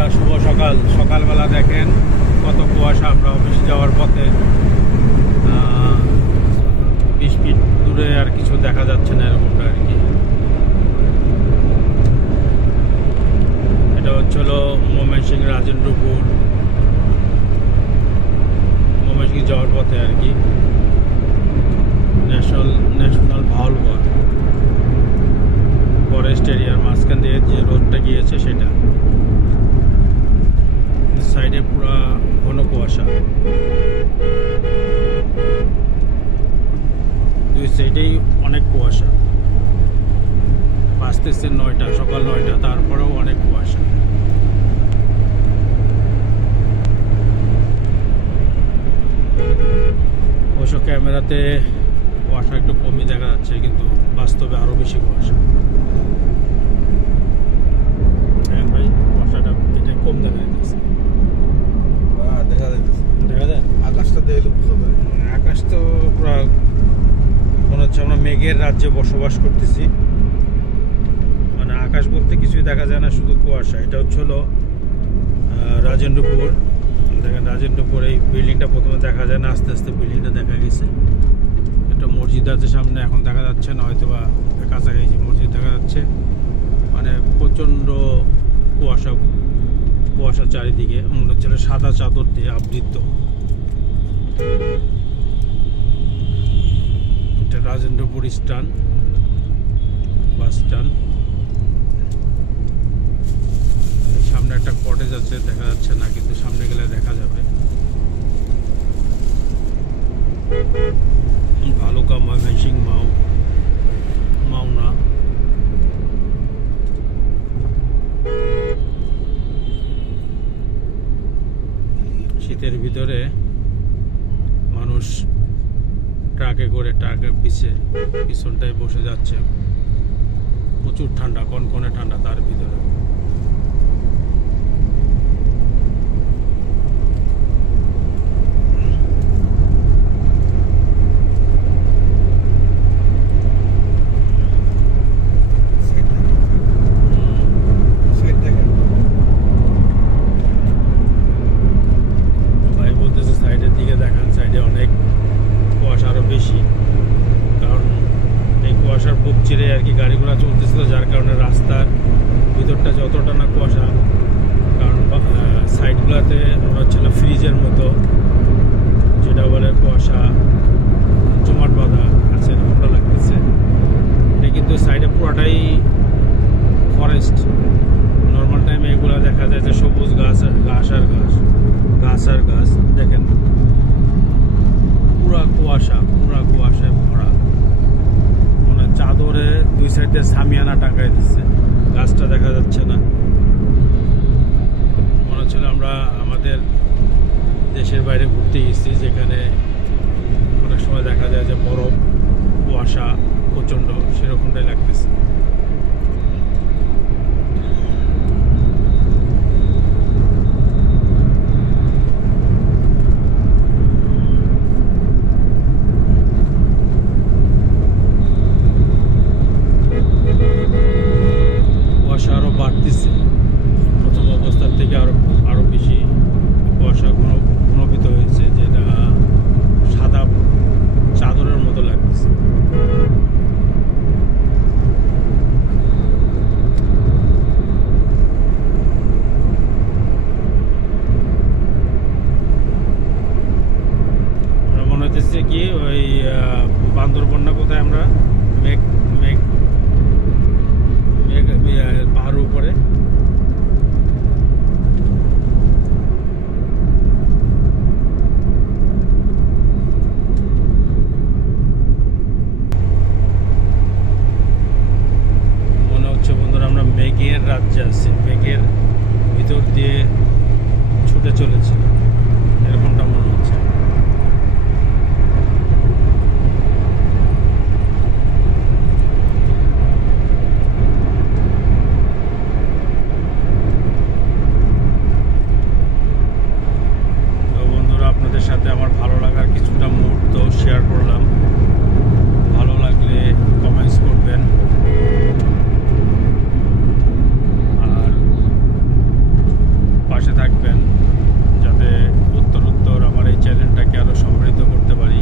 বন্ধুরা, শুভ সকাল। সকালবেলা দেখেন কত কুয়াশা। আমরা অফিস যাওয়ার পথে 20 ফিট দূরে আর কিছু দেখা যাচ্ছে না, এরকমটা আর কি। এটা হচ্ছিল ময়মনসিংহ রাজেন্দ্রপুর, ময়মনসিংহ যাওয়ার পথে আর কি। ন্যাশনাল ভাওলগড় ফরেস্ট এরিয়ার মাঝখান দিয়ে যে রোডটা গিয়েছে সেটা। সাইডে পুরা ঘন কুয়াশা, দুই সাইডেই অনেক কুয়াশা। বাজতেছে 9টা, সকাল 9টা, তারপরেও অনেক কুয়াশা। অবশ্য ক্যামেরাতে কুয়াশা একটু কমই দেখা যাচ্ছে, কিন্তু বাস্তবে আরো বেশি কুয়াশা। ভাই, কুয়াশাটা এটা কম দেখা যাচ্ছে। দেখা যায় আকাশটা দেখলে বোঝা যায়। আকাশ তো পুরো মনে হচ্ছে আমরা মেঘের রাজ্যে বসবাস করতেছি। মানে আকাশ বলতে কিছুই দেখা যায় না, শুধু কুয়াশা। এটা হচ্ছিল রাজেন্দ্রপুর। দেখেন রাজেন্দ্রপুর, এই বিল্ডিংটা প্রথমে দেখা যায় না, আস্তে আস্তে বিল্ডিংটা দেখা গেছে। একটা মসজিদ আছে সামনে, এখন দেখা যাচ্ছে না, হয়তো বা কাছাকাছি মসজিদ দেখা যাচ্ছে। মানে প্রচণ্ড কুয়াশা, কুয়াশা চারিদিকে, মনে হচ্ছিল সাদা চাদর দিয়ে আবৃত। এটা রাজেন্দ্রপুর স্ট্যান্ড, বাস স্ট্যান্ড। সামনে একটা কটেজ আছে, দেখা যাচ্ছে না, কিন্তু সামনে গেলে দেখা যাবে। ভালুকা, ময়মনসিংহ, মাওনা। শীতের ভিতরে মানুষ ট্রাকে করে, ট্রাকের পিছনটায় বসে যাচ্ছে। প্রচুর ঠান্ডা, কনকনে ঠান্ডা তার ভিতরে। ভাই বলতেছে সাইডের দিকে দেখান, সাইডে অনেক কুয়াশা, আরো বেশি। কারণ এই কুয়াশার বুক চিরে আর কি গাড়িগুলো চলতেছিল, যার কারণে রাস্তার ভিতরটা যতটা না কুয়াশা। কারণ সাইডগুলোতে মনে হচ্ছিল ফ্রিজের মতো, যেটা বলে কুয়াশা জমাট বাঁধা আছে, এরকমটা লাগতেছে। এটা কিন্তু সাইডে পুরোটাই ফরেস্ট। নর্মাল টাইমে এগুলো দেখা যায় যে সবুজ ঘাস আর ঘাস আর ঘাস, গাছ আর গাছ। দেখেন পুরা কুয়াশা, পুরা কুয়াশায় ভরা। মানে চাদরে দুই সাইডে সামিয়ানা টাঙায় দিচ্ছে, গাছটা দেখা যাচ্ছে না। মনে হচ্ছিল আমরা আমাদের দেশের বাইরে ঘুরতে গেছি, যেখানে অনেক সময় দেখা যায় যে বরফ, কুয়াশা প্রচণ্ড, সেরকমটাই লাগতেছে। কুয়াশা আরো বাড়তেছে, প্রথম অবস্থার থেকে আরো বেশি কুয়াশা ঘনীভূত হয়েছে, যেটা সাদা চাদরের মতো লাগতেছে। আমরা মনে হচ্ছে কি ওই বান্দরবন না কোথায়, আমরা মেঘ মেঘ মেঘ পাহাড়ের উপরে। মনে হচ্ছে বন্ধুরা আমরা মেঘের রাজ্যে আছি, মেঘের ভিতর দিয়ে ছুটে চলেছি, এরকমটা মনে হচ্ছে। সাথে আমার ভালো লাগার কিছুটা মুহূর্ত শেয়ার করলাম। ভালো লাগলে কমেন্টস করবেন। আর যাতে উত্তর উত্তর আমার এই চ্যানেলটাকে আরও সমৃদ্ধ করতে পারি।